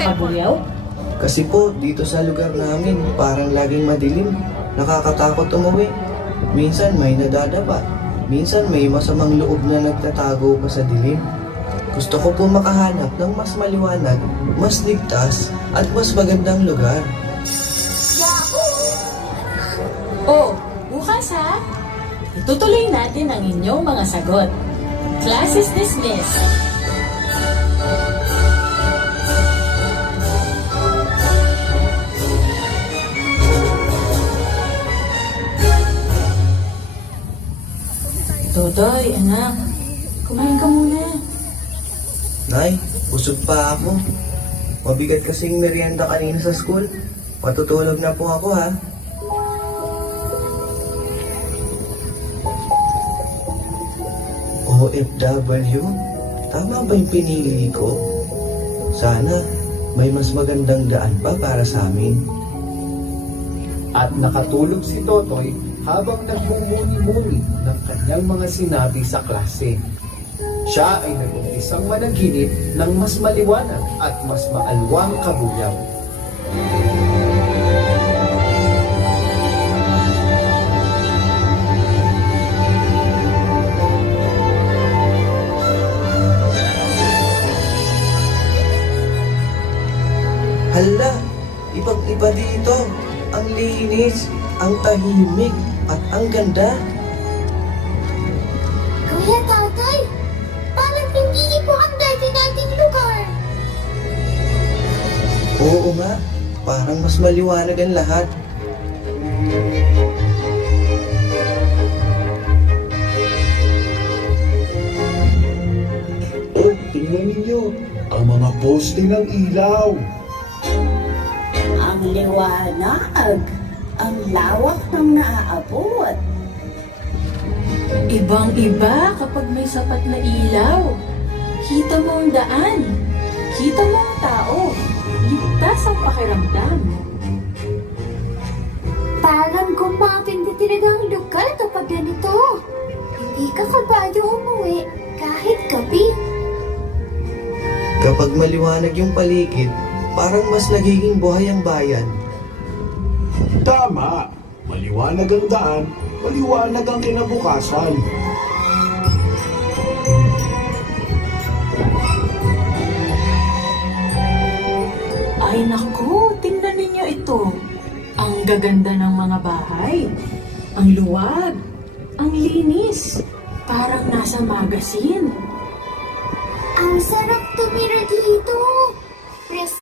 sa kabulyaw? Kasi po, dito sa lugar namin, parang laging madilim. Nakakatakot umuwi. Minsan may nadadapa. Minsan may masamang loob na nagtatago pa sa dilim. Gusto ko po makahanap ng mas maliwanag, mas ligtas, at mas magandang lugar. Oh, bukas ha? Itutuloy natin ang inyong mga sagot. Class is dismissed. Totoy, anak, kumain ka muna. Nay, busog pa ako. Mabigat kasing merienda kanina sa school. Matutulog na po ako ha. OFW? Tama ba yung pinili ko? Sana may mas magandang daan pa para sa amin. At nakatulog si Totoy habang nagmumuni-muni ng kanyang mga sinabi sa klase. Siya ay nag-umpisang managinip ng mas maliwanag at mas maalwang kabulyaw. Hala, ibang-iba dito. Ang linis, ang tahimik, at ang ganda. Kuya Tatay, parang hindi po ang dati nating lugar. Oo nga, parang mas maliwanag ang lahat. Oh, tingnan ninyo, ang mga poste ng ilaw. Ang liwanag, ang lawak ng naaabot. Ibang-iba kapag may sapat na ilaw. Kita mo ang daan. Kita mo ang tao. Ligtas ang pakiramdam. Parang gumaganda talaga ang lugar kapag ganito. Hindi ka kabado umuwi kahit gabi. Kapag maliwanag yung paligid, parang mas nagiging buhay ang bayan. Tama, maliwanag ang daan, maliwanag ang kinabukasan. Ay naku, tingnan ninyo ito. Ang gaganda ng mga bahay. Ang luwag. Ang linis. Parang nasa magasin. Ang sarap tumira dito.